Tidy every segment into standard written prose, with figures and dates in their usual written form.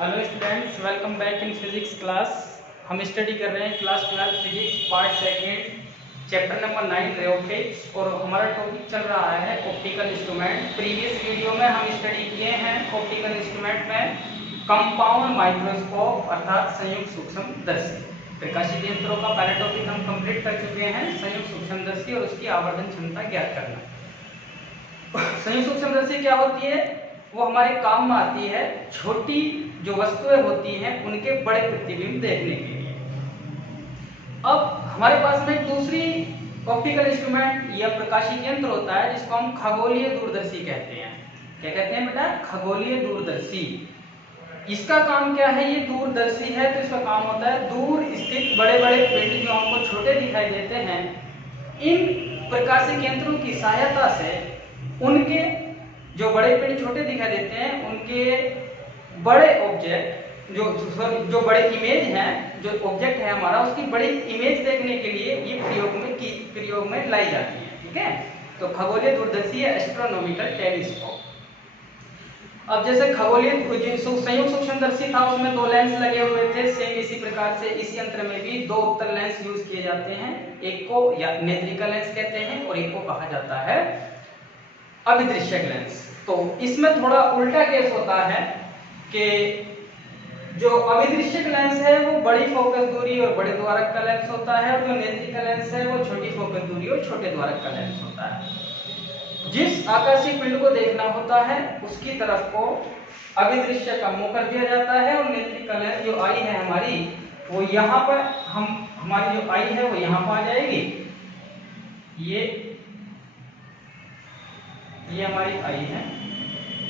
Hello students, welcome back in physics class. हम study कर रहे हैं class 12 physics part second chapter number 9 ray optics और हमारा टॉपिक चल रहा है ऑप्टिकल इंस्ट्रूमेंट। प्रीवियस वीडियो में हम स्टडी किए हैं ऑप्टिकल इंस्ट्रूमेंट में कंपाउंड माइक्रोस्कोप अर्थात संयुक्त सूक्ष्मदर्शी। प्रकाशित यंत्रों का पहला टॉपिक हम कंप्लीट कर चुके हैं, संयुक्त सूक्ष्मदर्शी और उसकी आवर्धन क्षमता ज्ञात करना। संयुक्त सूक्ष्मदर्शी क्या होती है? वो हमारे काम में आती है छोटी जो वस्तुएं होती हैं उनके बड़े प्रतिबिंब देखने के लिए। अब हमारे पास में दूसरी ऑप्टिकल इंस्ट्रूमेंट या प्रकाशिक यंत्र होता है जिसको हम खगोलीय दूरदर्शी कहते हैं। क्या कहते हैं बेटा? खगोलीय दूरदर्शी। इसका काम क्या है? ये दूरदर्शी है तो इसका काम होता है दूर स्थित बड़े बड़े पिंड जो हमको छोटे दिखाई देते हैं, इन प्रकाशिक यंत्रों की सहायता से उनके जो बड़े पिंड छोटे दिखाई देते हैं उनके बड़े ऑब्जेक्ट जो बड़े इमेज हैं, जो ऑब्जेक्ट है हमारा उसकी बड़ी इमेज देखने के लिए ये प्रयोग में लाई जाती है। ठीक है, तो खगोलीय दूरदर्शी है एस्ट्रोनॉमिकल टेलीस्कोप। अब जैसे खगोलीय संयुक्त सूक्ष्मदर्शी था उसमें दो लेंस लगे हुए थे, सेम इसी प्रकार से इस यंत्र में भी दो उत्तल लेंस यूज किए जाते हैं। एक को या नेत्रिका लेंस कहते हैं और एक को कहा जाता है अभिदृश्यक लेंस। तो इसमें थोड़ा उल्टा केस होता है कि जो अभिदृश्यक लेंस है वो बड़ी फोकस दूरी और बड़े द्वारक का लेंस होता है और जो नेत्रिका लेंस है वो छोटी फोकस दूरी और छोटे द्वारक का लेंस होता है। जिस आकाशीय पिंड को देखना होता है उसकी तरफ को अभिदृश्य का मुंह कर दिया जाता है और नेत्रिका लेंस जो आई है हमारी वो यहाँ पर हमारी जो आई है वो यहाँ पर आ जाएगी। ये हमारी आई है,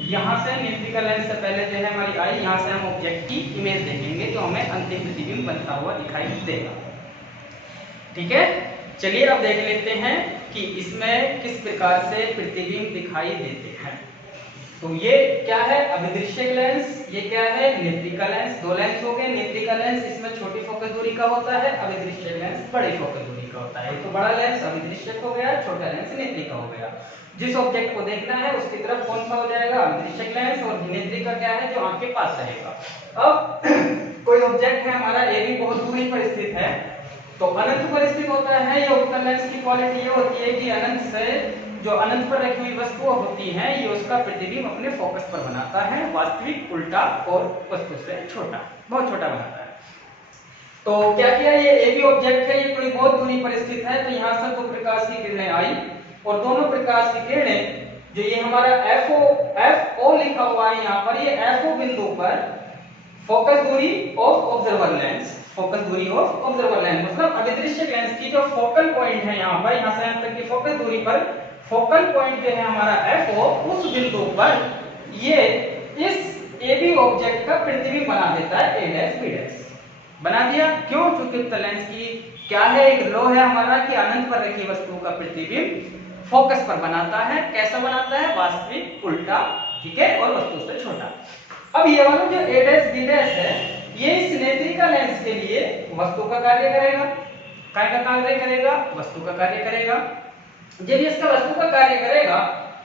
यहाँ से नेत्रिका लेंस से पहले जो है हमारी आई, यहाँ से हम ऑब्जेक्ट की इमेज देखेंगे तो हमें अंतिम प्रतिबिंब बनता हुआ दिखाई देगा। ठीक है, चलिए अब देख लेते हैं कि इसमें किस प्रकार से प्रतिबिंब दिखाई देते हैं। तो ये क्या है? अभिदृश्यक लेंस। ये क्या है? नेत्रिका लेंस। दो लेंस हो गए। नेत्रिका लेंस इसमें छोटी फोकस दूरी का होता है, अभिदृश्यक लेंस बड़ी फोकस दूरी का होता है। तो बड़ा लेंस अभिदृश्यक हो गया, छोटा लेंस नेत्रिका हो गया। जिस ऑब्जेक्ट को देखना है उसकी तरफ कौन सा हो जाएगा? अभिदृश्यक लेंस। और नेत्रिका क्या है? जो आंख के पास रहेगा। अब कोई ऑब्जेक्ट है हमारा, ए भी बहुत दूरी पर स्थित है तो अनंत पर स्थित होता है। ये उत्तल लेंस की क्वालिटी ये होती है कि अनंत से जो अनंत पर रखी हुई वस्तुएं होती हैं ये उसका प्रतिबिंब अपने फोकस पर बनाता है, वास्तविक उल्टा और वस्तु से छोटा, बहुत छोटा बनाता है। तो क्या किया? ये भी ऑब्जेक्ट है, ये कोई बहुत दूरी पर स्थित है तो यहाँ से तो प्रकाश की किरणें आई और दोनों प्रकाश की किरणें जो ये हमारा FO लिखा हुआ है यहाँ पर, ये FO बिंदु पर फोकस दूरी ऑफ ऑब्जर्वर लेंस, फोकस दूरी ऑफ ऑब्जर्वर लेंस मतलब अभिदृश्यक लेंस की जो फोकल पॉइंट है यहाँ पर, यहाँ से यहाँ तक की फोकस दूरी पर फोकल पॉइंट जो है हमारा FO, उस बिंदु पर ये इस AB ऑब्जेक्ट का प्रतिबिंब बना देता है A', B' बना दिया। क्यों? क्योंकि उत्तल लेंस की क्या है? एक लॉ है हमारा कि अनंत पर रखी वस्तु का प्रतिबिंब फोकस पर बनाता है। कैसा बनाता है? वास्तविक उल्टा। ठीक है, और वस्तु से छोटा। अब ये वाला जो A' B' है ये इस नेत्रिका लेंस के लिए वस्तु का कार्य करेगा। काय का कार्य करेगा? वस्तु का कार्य करेगा। जब इसका वस्तु का कार्य करेगा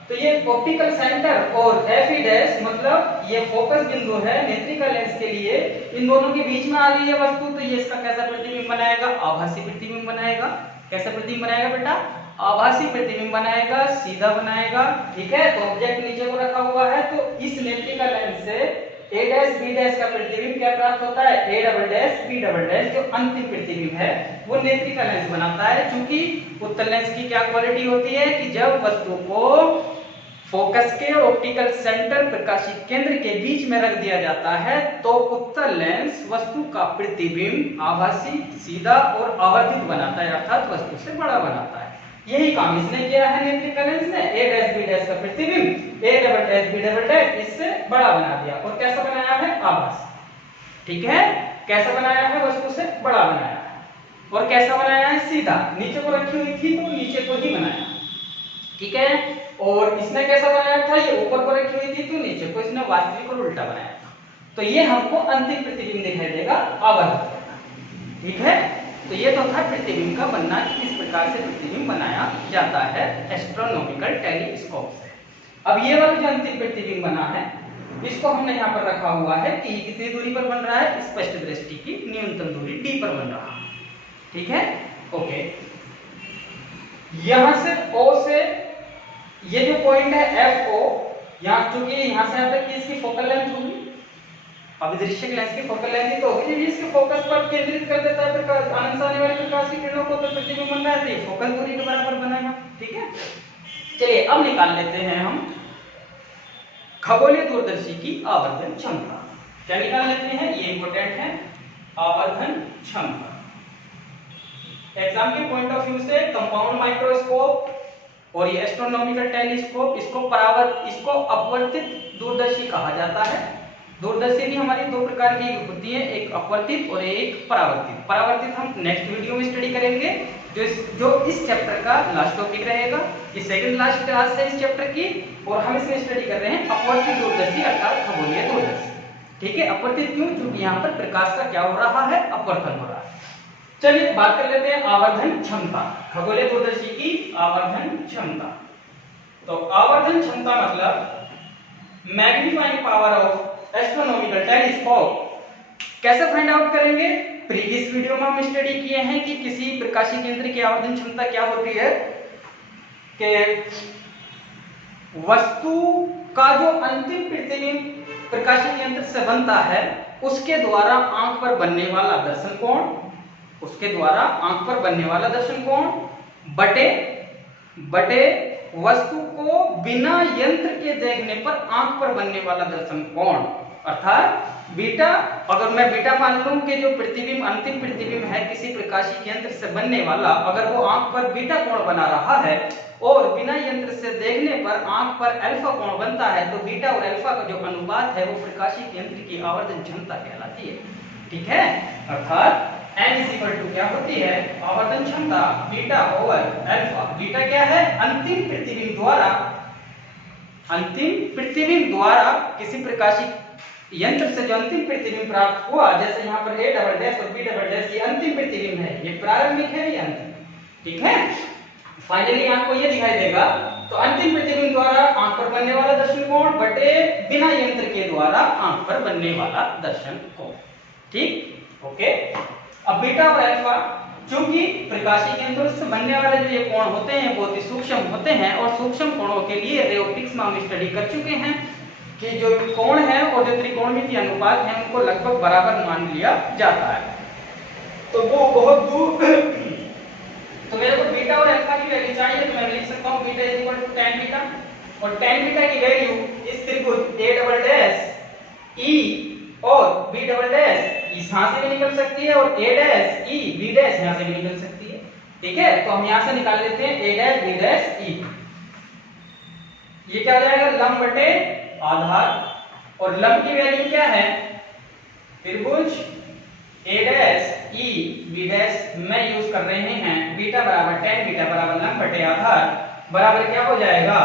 तो ये ऑप्टिकल सेंटर और F' मतलब ये फोकस बिंदु है नेत्रिका लेंस के लिए, इन दोनों के बीच में आ रही है वस्तु, तो ये इसका कैसा प्रतिबिंब बनाएगा? आभासी प्रतिबिंब बनाएगा। कैसा प्रतिबिंब बनाएगा बेटा? आभासी प्रतिबिंब बनाएगा, सीधा बनाएगा। ठीक है, तो ऑब्जेक्ट नीचे को रखा हुआ है तो इस नेत्रिका लेंस से A' B' का प्रतिबिंब क्या प्राप्त होता है? A', B', जो अंतिम प्रतिबिंब है वो नेत्रिका लेंस बनाता है। क्योंकि उत्तल लेंस की क्या क्वालिटी होती है कि जब वस्तु को फोकस के ऑप्टिकल सेंटर प्रकाशिक केंद्र के बीच में रख दिया जाता है तो उत्तल लेंस वस्तु का प्रतिबिंब आभासी, सीधा और आवर्धित बनाता है, अर्थात वस्तु से बड़ा बनाता है। यही काम इसने किया है नेत्रिका लेंस ने। A' B' का प्रतिबिंब A', B' इससे बड़ा बना दिया। और कैसा बनाया है? आभासी। ठीक है, कैसा बनाया है? वस्तु से बड़ा बनाया है। और कैसा बनाया है? सीधा। नीचे को रखी हुई थी तो नीचे को ही बनाया। ठीक है, और इसने कैसा बनाया था? ये ऊपर को रखी हुई थी तो नीचे को इसने वास्तविक और उल्टा बनाया था। तो ये हमको अंतिम प्रतिबिंब दिखाई देगा आवर्धित। ठीक है, तो ये तो था प्रतिबिंब का बनना कि किस प्रकार से प्रतिबिंब बनाया जाता है एस्ट्रोनॉमिकल टेलीस्कोप से। अब ये वाला जो अंतिम प्रतिबिंब बना है इसको हमने यहाँ पर रखा हुआ है कि कितनी दूरी पर बन रहा है, स्पष्ट दृष्टि की न्यूनतम दूरी d पर बन रहा है। ठीक है, ओके। यहां से O से ये जो पॉइंट है FO, यहाँ चूंकि यहाँ से यहाँ तक की इसकी फोकल लेंथ होगी, अभिदृश्यक लेंस की फोकल लेंथ तो होगी, जब इसके फोकस पर केंद्रित कर देता है प्रकाश, अनंत से आने वाली प्रकाश की किरणों को, तो प्रतिबिंब बन रहा है, तो ये फोकल दूरी के बराबर बनेगा। ठीक है, चलिए अब निकाल लेते हैं हम खगोलीय दूरदर्शी की आवर्धन क्षमता। क्या निकाल लेते हैं, ये इंपॉर्टेंट है, आवर्धन क्षमता। एग्जाम के पॉइंट ऑफ व्यू से कंपाउंड माइक्रोस्कोप और ये एस्ट्रोनॉमिकल टेलीस्कोप, इसको अपवर्तित दूरदर्शी कहा जाता है। दूरदर्शी भी हमारी दो प्रकार की होती है, एक अपवर्तित और एक परावर्तित। परावर्तित हम नेक्स्ट वीडियो में स्टडी करेंगे, जो इस चैप्टर का लास्ट टॉपिक रहेगा। ये सेकंड लास्ट क्लास है इस चैप्टर की, और हम इसमें स्टडी कर रहे हैं अपवर्तित दूरदर्शी अर्थात खगोलीय दूरदर्शी। ठीक है, अपवर्तित क्यों, क्योंकि यहाँ पर प्रकाश का क्या हो रहा है, अपवर्तन हो रहा है। चलिए बात कर लेते हैं आवर्धन क्षमता, खगोलीय दूरदर्शी की आवर्धन क्षमता। तो आवर्धन क्षमता मतलब magnifying power of astronomical telescope. कैसे फाइंड आउट करेंगे, प्रीवियस वीडियो में हम स्टडी किए हैं कि किसी प्रकाशीय केंद्र की आवर्धन क्षमता क्या होती है, कि वस्तु का जो अंतिम प्रतिबिंब प्रकाशीय केंद्र से बनता है, उसके द्वारा आंख पर बनने वाला दर्शन कोण, उसके द्वारा आंख पर बनने वाला दर्शन कोण बटे वस्तु को बिना यंत्र के देखने पर आंख पर बनने वाला दर्शन कोण, अर्थात बीटा। अगर मैं बीटा मान लूं कि जो प्रतिबिंब अंतिम प्रतिबिंब है किसी प्रकाशीय केंद्र से बनने वाला, अगर वो आंख पर बीटा कोण बना रहा है और बिना यंत्र से देखने पर आंख पर अल्फा कोण बनता है, तो बीटा और अल्फा का जो अनुपात है वो प्रकाशीय केंद्र की आवर्धन क्षमता कहलाती है। ठीक है, अर्थात n क्या होती है, आवर्धन क्षमता बीटा ओवर अल्फा। बीटा क्या है, अंतिम प्रतिबिंब द्वारा किसी प्रकाशीय यंत्र से जो अंतिम प्रतिबिंब प्राप्त हुआ, जैसे यहाँ पर a डबल डैश और b डबल डैश, ये अंतिम प्रतिबिंब है, ये प्रारंभिक है, ये अंतिम। ठीक है, फाइनली आपको ये दिखाई देगा। तो अंतिम प्रतिबिंब द्वारा आंख पर बनने वाला दर्शन कोण बटे बिना यंत्र के द्वारा आंख पर बनने वाला दर्शन कोण। ठीक, ओके। अब बीटा और अल्फा, क्योंकि प्रकाशीय केंद्रों से बनने वाले जो ये कोण होते हैं बहुत ही सूक्ष्म होते हैं, और सूक्ष्म कोणों के लिए रे ऑप्टिक्स में हम स्टडी कर चुके हैं कि जो कोण है और जो त्रिकोणमितीय अनुपात है उनको लगभग बराबर मान लिया जाता है। तो वो बहुत दूर तो मेरे को बीटा और अल्फा की वैल्यू चाहिए, तो मैं लिख सकता हूं beta is equal to tan beta, और tan बीटा की वैल्यू इस त्रिभुज a डबल डैश e और b डबल डैश यहां से भी निकल सकती है, और a dash e b dash यहां से भी निकल सकती है। ठीक है, तो हम यहां से निकाल लेते हैं a dash b dash e। ये क्या हो जाएगा, लंब बटे आधार, और लंब की वैल्यू क्या है, त्रिभुज a dash e b dash में यूज कर रहे हैं बीटा बराबर tan बीटा बराबर लंब बटे आधार, बराबर क्या हो जाएगा,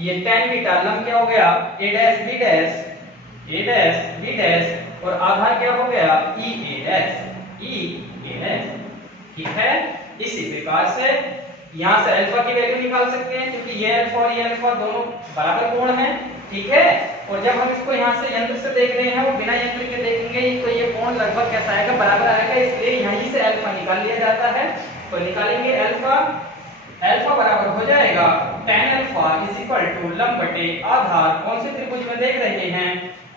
ये tan बीटा लंब क्या हो गया a डैश b डैश और आधार क्या हो गया e a डैश। ठीक है, इसी प्रकार से यहां से अल्फा की वैल्यू निकाल सकते हैं, क्योंकि ये अल्फा और ये अल्फा दोनों बराबर कोण हैं। ठीक है, और जब हम इसको यहाँ से यंत्र से देख रहे हैं, वो बिना यंत्र के देखेंगे तो ये कोण लगभग कैसा आएगा, बराबर आएगा, इसलिए यहीं से अल्फा निकाल लिया जाता है। तो निकालेंगे अल्फा बराबर हो जाएगा tan alpha is equal to लंब बटे आधार। कौन से त्रिभुज में देख रहे हैं,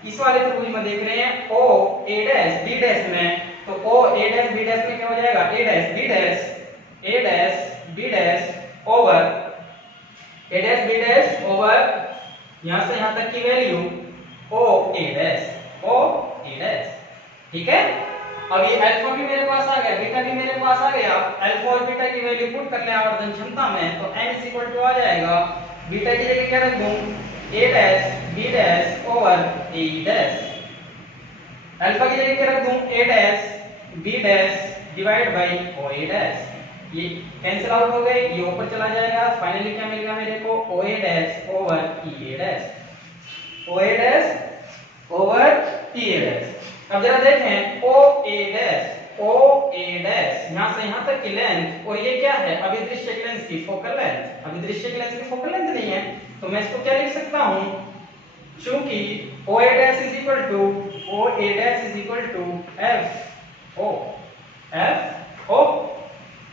इस वाले त्रिभुज में देख रहे हैं, o a dash b dash में, तो o a dash b dash में क्या हो जाएगा, a dash b dash over यहां से यहां तक की वैल्यू o a डैश। ठीक है, अब ये अल्फा भी मेरे पास आ गया, बीटा भी मेरे पास आ गया, अल्फा और बीटा की वैल्यू पुट कर ले आवर्धन क्षमता में, तो n इज इक्वल टू आ जाएगा, बीटा की जगह क्या रख दूं, a dash b dash over a dash, alpha की जगह क्या रख दूं, a dash b dash divide by o a dash. ये कैंसिल आउट हो गए, ये ऊपर चला जाएगा, फाइनली क्या मिलेगा मेरे को, o a dash over e a dash, o a dash over e a dash. अब जरा देखें o a डैश यहां से यहां तक की लेंथ, और ये क्या है, अभिदृश्यक लेंस की फोकल लेंथ। अभिदृश्यक लेंस की फोकल लेंथ नहीं है, तो मैं इसको क्या लिख सकता हूं, चूंकि O A dash is equal to F O,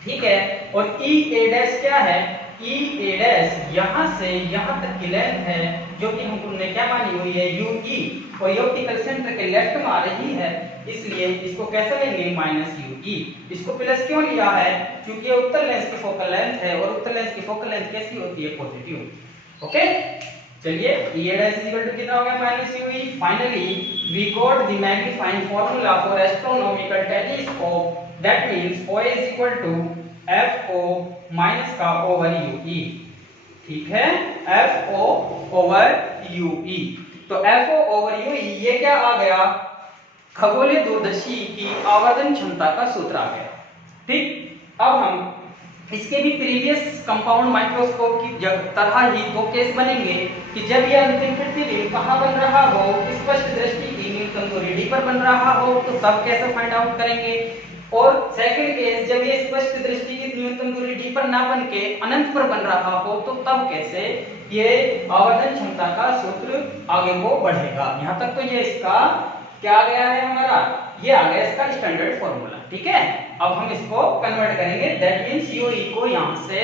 ठीक है। और ई ए डैश क्या है, ई ए डैश यहां से यहां तक की लेंथ है जो कि हमने क्या मानी हुई है यू ई, और ये ऑप्टिकल सेंटर के लेफ्ट में आ रही है, इसलिए इसको कैसे लेंगे माइनस यू ई। इसको प्लस क्यों लिया है, क्योंकि ये उत्तल लेंस की फोकल लेंथ है और उत्तल लेंस की फोकल लेंथ कैसी होती है पॉजिटिव। ओके, चलिए E A dash is equal to कितना हो गया minus U E. Finally we got the magnifying formula for astronomical telescope, that means O is equal to F O minus का over U E, ठीक है, F O over U E. तो F O over U E ये क्या आ गया, खगोलीय दूरदर्शी की आवर्धन क्षमता का सूत्र आ गया, ठीक। अब हम इसके भी प्रीवियस कंपाउंड माइक्रोस्कोप की तरह ही दो केस बनेंगे कि जब यह अंतिम प्रतिबिंब कहां बन रहा हो, स्पष्ट दृष्टि की न्यूनतम दूरी डी पर बन रहा हो, तो सब कैसे फाइंड आउट करेंगे। और सेकंड केस जब ये स्पष्ट दृष्टि की न्यूनतम दूरी डी पर ना बन के अनंत पर बन रहा हो, तो तब कैसे ये आवर्धन क्षमता का सूत्र आगे को बढ़ेगा। यहां तक तो ये इसका क्या आ गया है हमारा, ये आ गया इसका स्टैंडर्ड फॉर्मूला, ठीक है। अब हम इसको कन्वर्ट करेंगे, दैट मींस यू ई को यहां से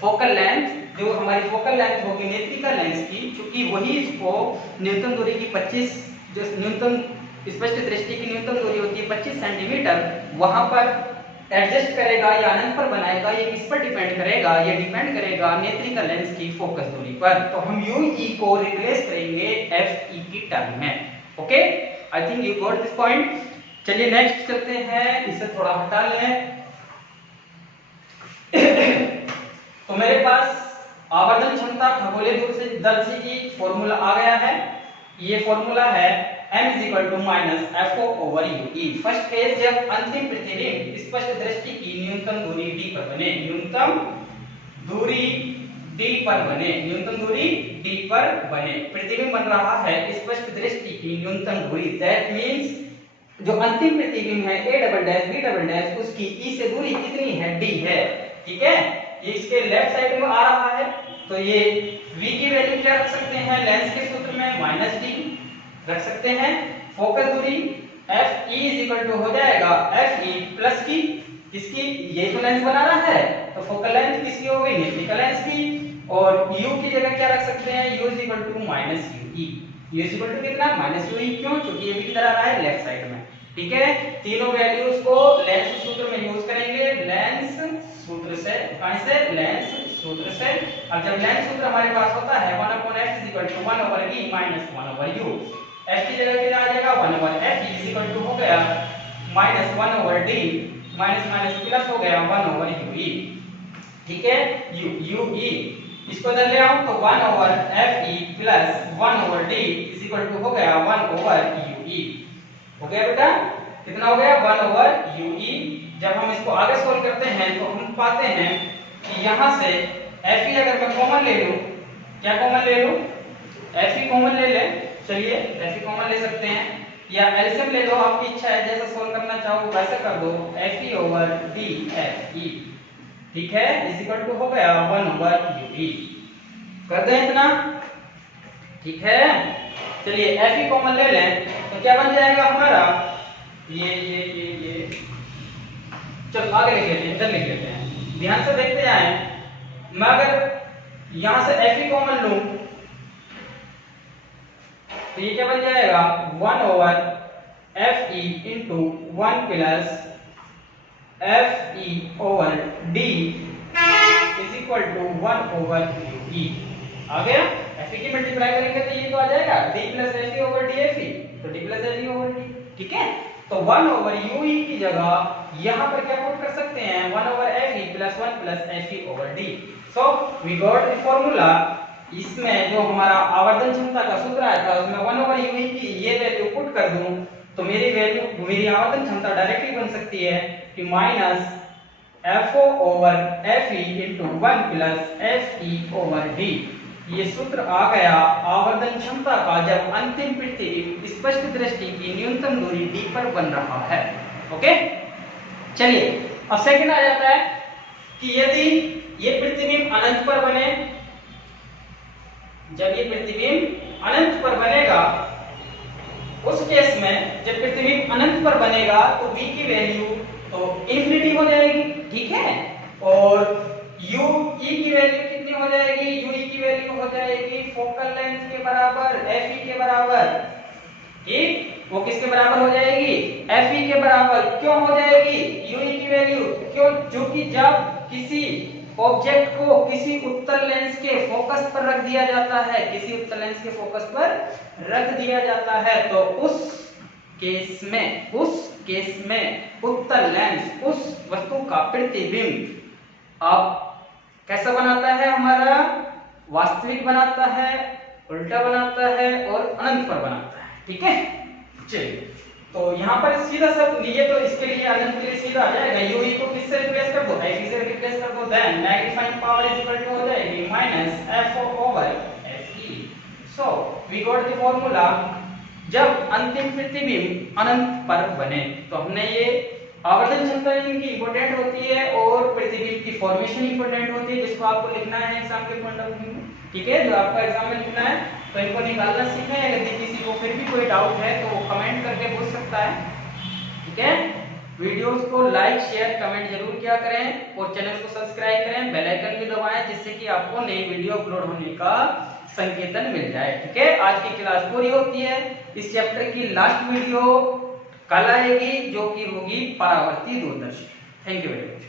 फोकल लेंथ, जो हमारी फोकल लेंथ होगी नेत्रिका लेंस की, क्योंकि वही इसको न्यूनतम दूरी की 25, जो न्यूनतम स्पष्ट दृष्टि की न्यूनतम दूरी होती है 25 सेंटीमीटर, वहां पर एडजस्ट करेगा या अनंत पर बनाएगा, ये किस पर डिपेंड करेगा, ये डिपेंड करेगा नेत्रिका लेंस की फोकस दूरी पर। तो हम यू ई को रिप्लेस करेंगे एफ ई की टर्म में। Okay, I think you got this point. चलिए नेक्स्ट चलते हैं, इसे थोड़ा हटा लें। तो मेरे पास आवर्धन क्षमता खगोलीय दूरदर्शी की फॉर्मूला आ गया है। ये फॉर्मूला है m is equal to minus fo over ue। First case जब अंतिम प्रतिबिंब स्पष्ट दृष्टि की न्यूनतम दूरी d पर बने, न्यूनतम दूरी d पर बने, न्यूनतम दूरी d पर बने, प्रतिबिंब बन रहा है स्पष्ट दृष्टि की न्यूनतम दूरी, दैट मींस जो अंतिम प्रतिबिंब है a double dash b double dash, उसकी e से दूरी कितनी है, d है, ठीक है। ये इसके लेफ्ट साइड में आ रहा है, तो ये v की वैल्यू क्या रख सकते हैं, लेंस के सूत्र में माइनस d रख सकते हैं। फोकस दूरी F E is equal to हो जाएगा एफ ई प्लस की, किसकी, ये तो लेंस बना रहा है, तो फोकल लेंथ किसकी हो गई, नेत्रिका लेंस की। और u की जगह क्या रख सकते हैं, u is equal to minus U E, u is equal to कितना माइनस यू ई, क्यों, क्योंकि ये भी किधर आ रहा है, लेफ्ट साइड में, ठीक है। तीनों वैल्यूज को लेंस सूत्र में यूज करेंगे, लेंस सूत्र से, कहां से, लेंस सूत्र से। अब जब लेंस सूत्र हमारे पास होता है 1/f is equal to 1/v minus 1/u, f की जगह क्या आ जाएगा 1/f इज इक्वल टू हो गया minus 1/d, minus minus plus हो गया 1/ue, ठीक है। ue इसको इधर ले आओ तो 1/fe plus 1/d is equal to हो गया 1/ue। हो गया बेटा, कितना हो गया 1/ue। जब हम इसको आगे सोल्व करते हैं तो हम पाते हैं कि यहां से fe अगर मैं कॉमन ले लूं, क्या कॉमन ले लूं, fe कॉमन ले ले, चलिए ऐसे कॉमन ले सकते हैं, या एलसीएम ले लो, आपकी इच्छा है, जैसा सोल्व करना चाहो वैसे कर दो, Fe ओवर DFE, ठीक है, इज इक्वल टू हो गया 1/UE। कर दें इतना, ठीक है। चलिए Fe कॉमन ले लें तो क्या बन जाएगा हमारा, ये चलो आगे लिख लेते हैं, इधर लिख लेते हैं, ध्यान से देखते जाएं। मैं अगर यहां से Fe कॉमन लूं तो ये क्या बन जाएगा 1/Fe into 1 plus Fe over D is equal to 1/UE। आ गया, Fe की मल्टीप्लाई करेंगे तो ये तो आ जाएगा D plus Fe over DFE, तो D plus Fe over D, ठीक है। तो 1/UE की जगह यहां पर क्या पुट कर सकते हैं 1/Fe plus 1 plus Fe over D। So we got the formula. इसमें जो हमारा आवर्धन क्षमता का सूत्र आया था उसमें 1/UE की ये वैल्यू पुट कर दूं तो मेरी आवर्धन क्षमता डायरेक्टली बन सकती है कि minus FO over FE into 1 plus FE over D। ये सूत्र आ गया आवर्धन क्षमता का जब अंतिम प्रतिबिंब स्पष्ट दृष्टि की न्यूनतम दूरी D पर बन रहा है। ओके, चलिए अब सेकंड आ जाता है कि यदि ये प्रतिबिंब अनंत पर बने, जब ये प्रतिबिंब अनंत पर बनेगा अनंत पर बनेगा तो v की वैल्यू तो इंफिनिटी हो जाएगी, ठीक है। और u e की वैल्यू कितनी हो जाएगी, u e की वैल्यू हो जाएगी फोकल लेंथ के बराबर, f e के बराबर, ठीक। वो किसके बराबर हो जाएगी, f e के बराबर। क्यों हो जाएगी u e की वैल्यू, क्यों, क्योंकि जब किसी ऑब्जेक्ट को किसी उत्तल लेंस के फोकस पर रख दिया जाता है, किसी उत्तल लेंस के फोकस पर रख दिया जाता है, तो उस केस में उत्तल लेंस उस वस्तु का प्रतिबिंब अब कैसा बनाता है, हमारा वास्तविक बनाता है, उल्टा बनाता है और अनंत पर बनाता है, ठीक है। चलिए, तो यहाँ पर सीधा सब लिए तो इसके लिए अनंत के लिए सीधा आ जाएगा, u e को किससे रिप्लेस कर दो, f से रिप्लेस कर दो, then magnifying power is equal to हो जाएगी minus f over fe। So we got the formula. जब अंतिम प्रतिबिंब अनंत पर बने तो हमने ये आवर्धन क्षमता इनकी इंपॉर्टेंट होती है और प्रतिबिंब की फॉर्मेशन इंपॉर्टेंट होती है, जिसको आपको लिखना है एग्जाम के पॉइंट ऑफ व्यू में, ठीक है। जो आपका एग्जाम में लिखना है तो इनको निकालना सीखना है। यदि किसी को फिर भी कोई डाउट है तो वो कमेंट करके पूछ सकता है, ठीक है। वीडियोस को लाइक शेयर कमेंट जरूर किया करें और चैनल को सब्सक्राइब करें, बेल आइकन भी दबाएं, जिससे कि आपको नई वीडियो अपलोड होने का संकेतन मिल जाए, ठीक है। आज की क्लास पूरी होती है। इस चैप्टर की लास्ट वीडियो कल आएगी, जो कि होगी परावर्ती दूरदर्शी। Thank you very much.